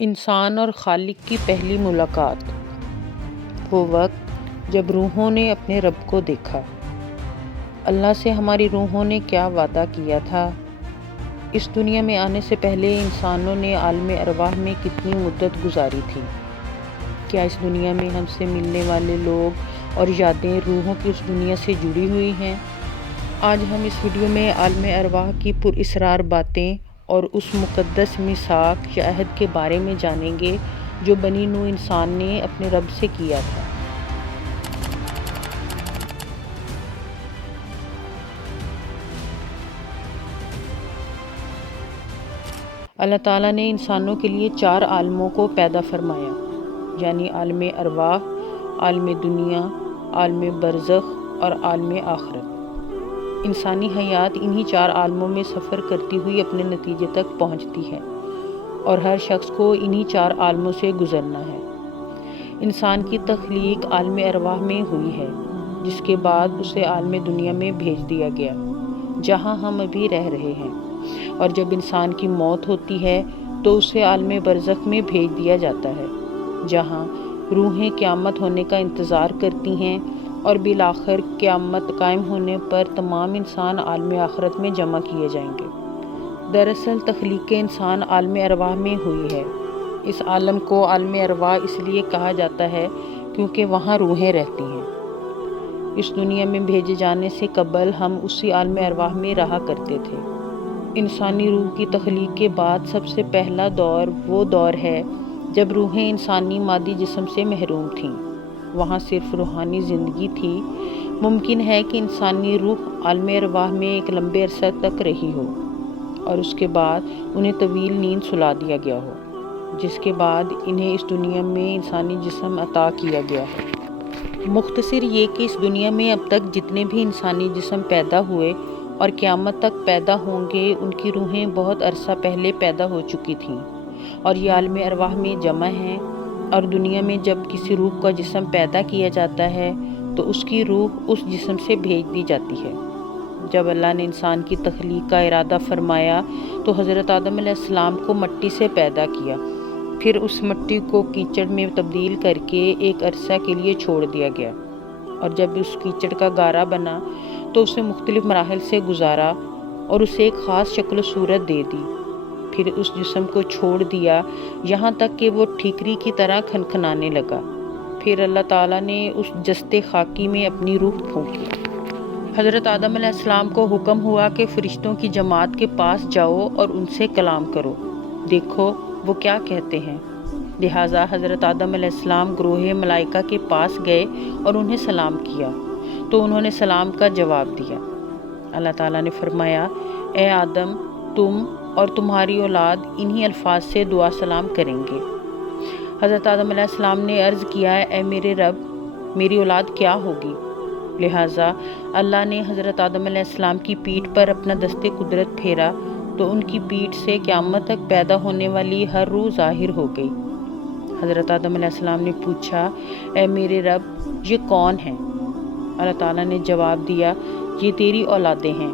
انسان اور خالق کی پہلی ملاقات، وہ وقت جب روحوں نے اپنے رب کو دیکھا۔ اللہ سے ہماری روحوں نے کیا وعدہ کیا تھا؟ اس دنیا میں آنے سے پہلے انسانوں نے عالم ارواح میں کتنی مدت گزاری تھی؟ کیا اس دنیا میں ہم سے ملنے والے لوگ اور یادیں روحوں کی اس دنیا سے جڑی ہوئی ہیں؟ آج ہم اس ویڈیو میں عالم ارواح کی پراسرار باتیں اور اس مقدس میثاق یا عہد کے بارے میں جانیں گے جو بنی نوح انسان نے اپنے رب سے کیا تھا۔ اللہ تعالیٰ نے انسانوں کے لیے 4 عالموں کو پیدا فرمایا، یعنی عالم ارواح، عالم دنیا، عالم برزخ اور عالم آخرت۔ انسانی حیات انہی 4 عالموں میں سفر کرتی ہوئی اپنے نتیجے تک پہنچتی ہے اور ہر شخص کو انہی 4 عالموں سے گزرنا ہے۔ انسان کی تخلیق عالم ارواح میں ہوئی ہے، جس کے بعد اسے عالم دنیا میں بھیج دیا گیا، جہاں ہم ابھی رہ رہے ہیں، اور جب انسان کی موت ہوتی ہے تو اسے عالم برزخ میں بھیج دیا جاتا ہے، جہاں روحیں قیامت ہونے کا انتظار کرتی ہیں اور بالآخر قیامت قائم ہونے پر تمام انسان عالم آخرت میں جمع کیے جائیں گے۔ دراصل تخلیق انسان عالم ارواح میں ہوئی ہے۔ اس عالم کو عالم ارواح اس لیے کہا جاتا ہے کیونکہ وہاں روحیں رہتی ہیں۔ اس دنیا میں بھیجے جانے سے قبل ہم اسی عالم ارواح میں رہا کرتے تھے۔ انسانی روح کی تخلیق کے بعد سب سے پہلا دور وہ دور ہے جب روحیں انسانی مادی جسم سے محروم تھیں۔ وہاں صرف روحانی زندگی تھی۔ ممکن ہے کہ انسانی روح عالم ارواح میں ایک لمبے عرصہ تک رہی ہو اور اس کے بعد انہیں طویل نیند سلا دیا گیا ہو، جس کے بعد انہیں اس دنیا میں انسانی جسم عطا کیا گیا ہو۔ مختصر یہ کہ اس دنیا میں اب تک جتنے بھی انسانی جسم پیدا ہوئے اور قیامت تک پیدا ہوں گے، ان کی روحیں بہت عرصہ پہلے پیدا ہو چکی تھیں اور یہ عالم ارواح میں جمع ہیں، اور دنیا میں جب کسی روح کا جسم پیدا کیا جاتا ہے تو اس کی روح اس جسم سے بھیج دی جاتی ہے۔ جب اللہ نے انسان کی تخلیق کا ارادہ فرمایا تو حضرت آدم علیہ السلام کو مٹی سے پیدا کیا، پھر اس مٹی کو کیچڑ میں تبدیل کر کے ایک عرصہ کے لیے چھوڑ دیا گیا، اور جب اس کیچڑ کا گارا بنا تو اسے مختلف مراحل سے گزارا اور اسے ایک خاص شکل و صورت دے دی، پھر اس جسم کو چھوڑ دیا یہاں تک کہ وہ ٹھیکری کی طرح کھنکھنانے لگا۔ پھر اللہ تعالیٰ نے اس جسد خاکی میں اپنی روح پھونکی۔ حضرت آدم علیہ السلام کو حکم ہوا کہ فرشتوں کی جماعت کے پاس جاؤ اور ان سے کلام کرو، دیکھو وہ کیا کہتے ہیں۔ لہٰذا حضرت آدم علیہ السلام گروہ ملائکہ کے پاس گئے اور انہیں سلام کیا، تو انہوں نے سلام کا جواب دیا۔ اللہ تعالیٰ نے فرمایا، اے آدم، تم اور تمہاری اولاد انہی الفاظ سے دعا سلام کریں گے۔ حضرت آدم علیہ السلام نے عرض کیا، اے میرے رب، میری اولاد کیا ہوگی؟ لہٰذا اللہ نے حضرت آدم علیہ السلام کی پیٹھ پر اپنا دست قدرت پھیرا تو ان کی پیٹھ سے قیامت تک پیدا ہونے والی ہر روح ظاہر ہو گئی۔ حضرت آدم علیہ السلام نے پوچھا، اے میرے رب، یہ کون ہیں؟ اللہ تعالیٰ نے جواب دیا، یہ تیری اولادیں ہیں،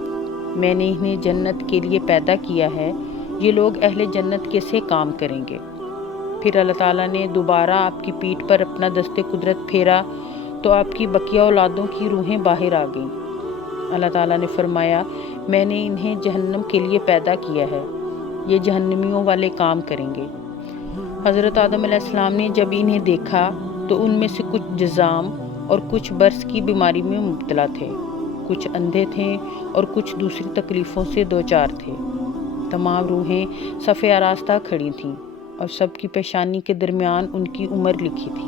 میں نے انہیں جنت کے لیے پیدا کیا ہے، یہ لوگ اہل جنت کے سے کام کریں گے۔ پھر اللہ تعالیٰ نے دوبارہ آپ کی پیٹھ پر اپنا دست قدرت پھیرا تو آپ کی بقیہ اولادوں کی روحیں باہر آ گئیں۔ اللہ تعالیٰ نے فرمایا، میں نے انہیں جہنم کے لیے پیدا کیا ہے، یہ جہنمیوں والے کام کریں گے۔ حضرت آدم علیہ السلام نے جب انہیں دیکھا تو ان میں سے کچھ جذام اور کچھ برص کی بیماری میں مبتلا تھے، کچھ اندھے تھے اور کچھ دوسری تکلیفوں سے دوچار تھے۔ تمام روحیں صف آراستہ کھڑی تھیں اور سب کی پیشانی کے درمیان ان کی عمر لکھی تھی۔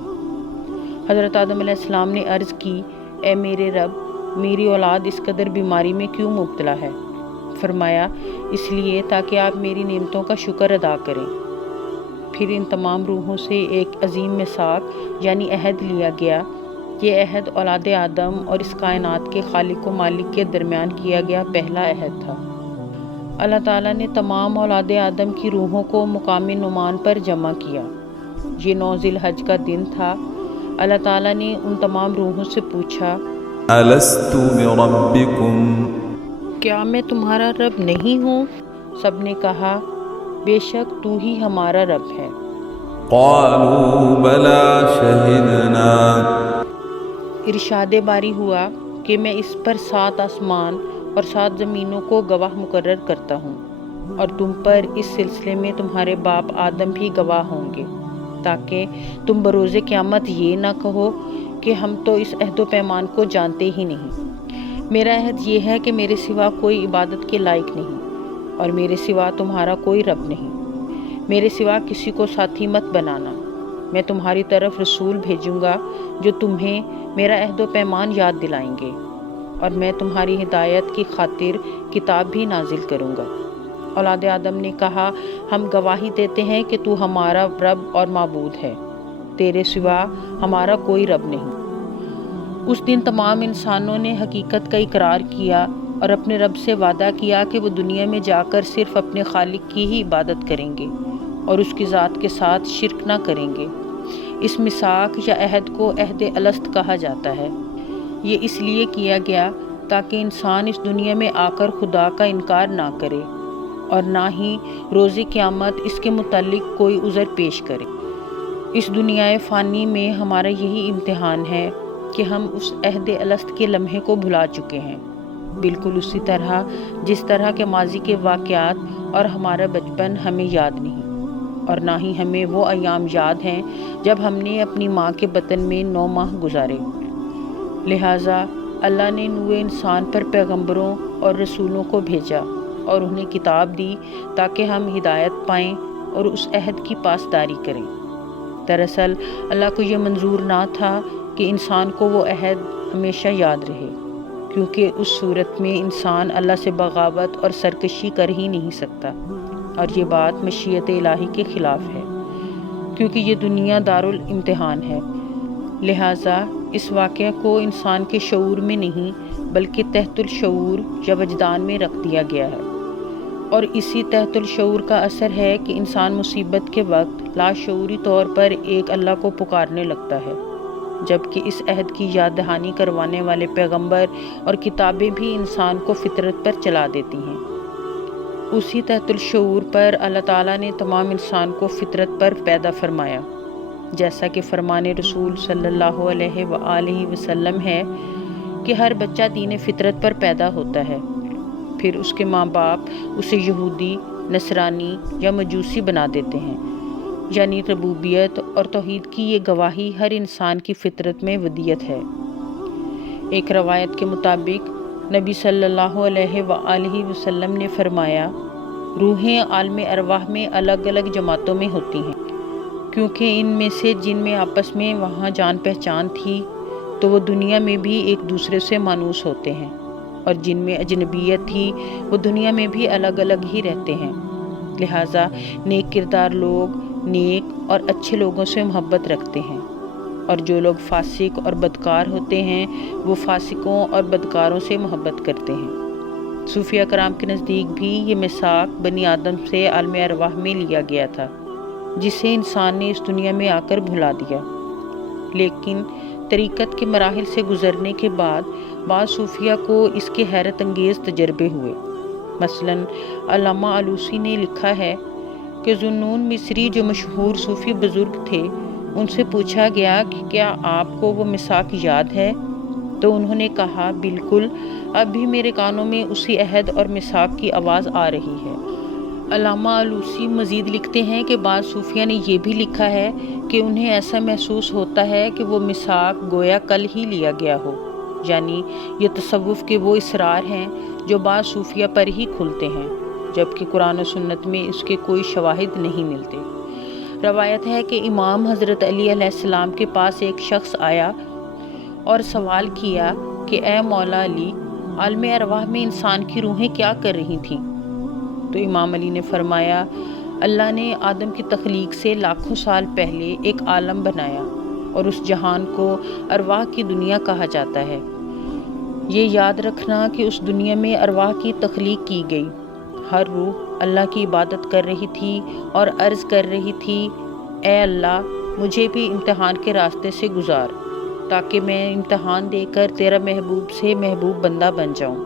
حضرت آدم علیہ السلام نے عرض کی، اے میرے رب، میری اولاد اس قدر بیماری میں کیوں مبتلا ہے؟ فرمایا، اس لیے تاکہ آپ میری نعمتوں کا شکر ادا کریں۔ پھر ان تمام روحوں سے ایک عظیم میثاق یعنی عہد لیا گیا۔ یہ عہد اولاد آدم اور اس کائنات کے خالق و مالک کے درمیان کیا گیا پہلا عہد تھا۔ اللہ تعالیٰ نے تمام اولاد آدم کی روحوں کو مقام نعمان پر جمع کیا۔ یہ 9 ذی الحج کا دن تھا۔ اللہ تعالیٰ نے ان تمام روحوں سے پوچھا، أَلَسْتُ بِرَبِّكُمْ؟ کیا میں تمہارا رب نہیں ہوں؟ سب نے کہا، بے شک تو ہی ہمارا رب ہے۔ قالوا بلى شهدنا ارشاد باری ہوا کہ میں اس پر 7 آسمان اور 7 زمینوں کو گواہ مقرر کرتا ہوں، اور تم پر اس سلسلے میں تمہارے باپ آدم بھی گواہ ہوں گے، تاکہ تم بروز قیامت یہ نہ کہو کہ ہم تو اس عہد و پیمان کو جانتے ہی نہیں۔ میرا عہد یہ ہے کہ میرے سوا کوئی عبادت کے لائق نہیں، اور میرے سوا تمہارا کوئی رب نہیں۔ میرے سوا کسی کو ساتھی مت بنانا۔ میں تمہاری طرف رسول بھیجوں گا جو تمہیں میرا عہد و پیمان یاد دلائیں گے، اور میں تمہاری ہدایت کی خاطر کتاب بھی نازل کروں گا۔ اولاد آدم نے کہا، ہم گواہی دیتے ہیں کہ تو ہمارا رب اور معبود ہے، تیرے سوا ہمارا کوئی رب نہیں۔ اس دن تمام انسانوں نے حقیقت کا اقرار کیا اور اپنے رب سے وعدہ کیا کہ وہ دنیا میں جا کر صرف اپنے خالق کی ہی عبادت کریں گے اور اس کی ذات کے ساتھ شرک نہ کریں گے۔ اس میثاق یا عہد کو عہد الست کہا جاتا ہے۔ یہ اس لیے کیا گیا تاکہ انسان اس دنیا میں آ کر خدا کا انکار نہ کرے اور نہ ہی روز قیامت اس کے متعلق کوئی عذر پیش کرے۔ اس دنیا فانی میں ہمارا یہی امتحان ہے کہ ہم اس عہد الست کے لمحے کو بھلا چکے ہیں، بالکل اسی طرح جس طرح کے ماضی کے واقعات اور ہمارا بچپن ہمیں یاد نہیں، اور نہ ہی ہمیں وہ ایام یاد ہیں جب ہم نے اپنی ماں کے بطن میں 9 ماہ گزارے۔ لہٰذا اللہ نے نوع انسان پر پیغمبروں اور رسولوں کو بھیجا اور انہیں کتاب دی تاکہ ہم ہدایت پائیں اور اس عہد کی پاسداری کریں۔ دراصل اللہ کو یہ منظور نہ تھا کہ انسان کو وہ عہد ہمیشہ یاد رہے، کیونکہ اس صورت میں انسان اللہ سے بغاوت اور سرکشی کر ہی نہیں سکتا، اور یہ بات مشیت الہی کے خلاف ہے، کیونکہ یہ دنیا دارالامتحان ہے۔ لہٰذا اس واقعہ کو انسان کے شعور میں نہیں بلکہ تحت الشعور یا وجدان میں رکھ دیا گیا ہے، اور اسی تحت الشعور کا اثر ہے کہ انسان مصیبت کے وقت لاشعوری طور پر ایک اللہ کو پکارنے لگتا ہے، جبکہ اس عہد کی یاد دہانی کروانے والے پیغمبر اور کتابیں بھی انسان کو فطرت پر چلا دیتی ہیں۔ اسی تحت الشعور پر اللہ تعالیٰ نے تمام انسان کو فطرت پر پیدا فرمایا، جیسا کہ فرمان رسول صلی اللہ علیہ وآلہ وسلم ہے کہ ہر بچہ دین فطرت پر پیدا ہوتا ہے، پھر اس کے ماں باپ اسے یہودی، نصرانی یا مجوسی بنا دیتے ہیں، یعنی ربوبیت اور توحید کی یہ گواہی ہر انسان کی فطرت میں ودیت ہے۔ ایک روایت کے مطابق نبی صلی اللہ علیہ وآلہ وسلم نے فرمایا، روحیں عالم ارواح میں الگ الگ جماعتوں میں ہوتی ہیں، کیونکہ ان میں سے جن میں آپس میں وہاں جان پہچان تھی تو وہ دنیا میں بھی ایک دوسرے سے مانوس ہوتے ہیں، اور جن میں اجنبیت تھی وہ دنیا میں بھی الگ الگ ہی رہتے ہیں۔ لہٰذا نیک کردار لوگ نیک اور اچھے لوگوں سے محبت رکھتے ہیں، اور جو لوگ فاسق اور بدکار ہوتے ہیں وہ فاسقوں اور بدکاروں سے محبت کرتے ہیں۔ صوفیہ کرام کے نزدیک بھی یہ میثاق بنی آدم سے عالم ارواح میں لیا گیا تھا، جسے انسان نے اس دنیا میں آ کر بھلا دیا، لیکن طریقت کے مراحل سے گزرنے کے بعد بعض صوفیہ کو اس کے حیرت انگیز تجربے ہوئے۔ مثلاً علامہ آلوسی نے لکھا ہے کہ ذوالنون مصری جو مشہور صوفی بزرگ تھے، ان سے پوچھا گیا کہ کیا آپ کو وہ میثاق یاد ہے؟ تو انہوں نے کہا، بالکل، اب بھی میرے کانوں میں اسی عہد اور میثاق کی آواز آ رہی ہے۔ علامہ آلوسی مزید لکھتے ہیں کہ بعض صوفیہ نے یہ بھی لکھا ہے کہ انہیں ایسا محسوس ہوتا ہے کہ وہ میثاق گویا کل ہی لیا گیا ہو، یعنی یہ تصوف کے وہ اسرار ہیں جو بعض صوفیہ پر ہی کھلتے ہیں، جبکہ قرآن و سنت میں اس کے کوئی شواہد نہیں ملتے۔ روایت ہے کہ امام حضرت علی علیہ السلام کے پاس ایک شخص آیا اور سوال کیا کہ اے مولا علی، عالم ارواح میں انسان کی روحیں کیا کر رہی تھیں؟ تو امام علی نے فرمایا، اللہ نے آدم کی تخلیق سے لاکھوں سال پہلے ایک عالم بنایا، اور اس جہان کو ارواح کی دنیا کہا جاتا ہے۔ یہ یاد رکھنا کہ اس دنیا میں ارواح کی تخلیق کی گئی، ہر روح اللہ کی عبادت کر رہی تھی اور عرض کر رہی تھی، اے اللہ، مجھے بھی امتحان کے راستے سے گزار تاکہ میں امتحان دے کر تیرا محبوب سے محبوب بندہ بن جاؤں۔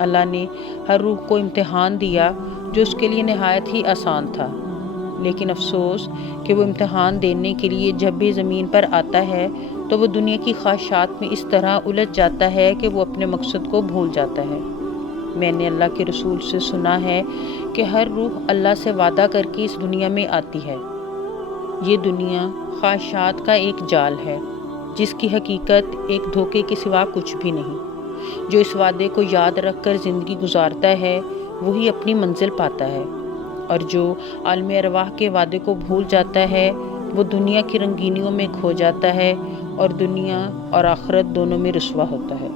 اللہ نے ہر روح کو امتحان دیا جو اس کے لیے نہایت ہی آسان تھا، لیکن افسوس کہ وہ امتحان دینے کے لیے جب بھی زمین پر آتا ہے تو وہ دنیا کی خواہشات میں اس طرح الجھ جاتا ہے کہ وہ اپنے مقصد کو بھول جاتا ہے۔ میں نے اللہ کے رسول سے سنا ہے کہ ہر روح اللہ سے وعدہ کر کے اس دنیا میں آتی ہے۔ یہ دنیا خواہشات کا ایک جال ہے جس کی حقیقت ایک دھوکے کے سوا کچھ بھی نہیں۔ جو اس وعدے کو یاد رکھ کر زندگی گزارتا ہے وہی اپنی منزل پاتا ہے، اور جو عالم ارواح کے وعدے کو بھول جاتا ہے وہ دنیا کی رنگینیوں میں کھو جاتا ہے اور دنیا اور آخرت دونوں میں رسوا ہوتا ہے۔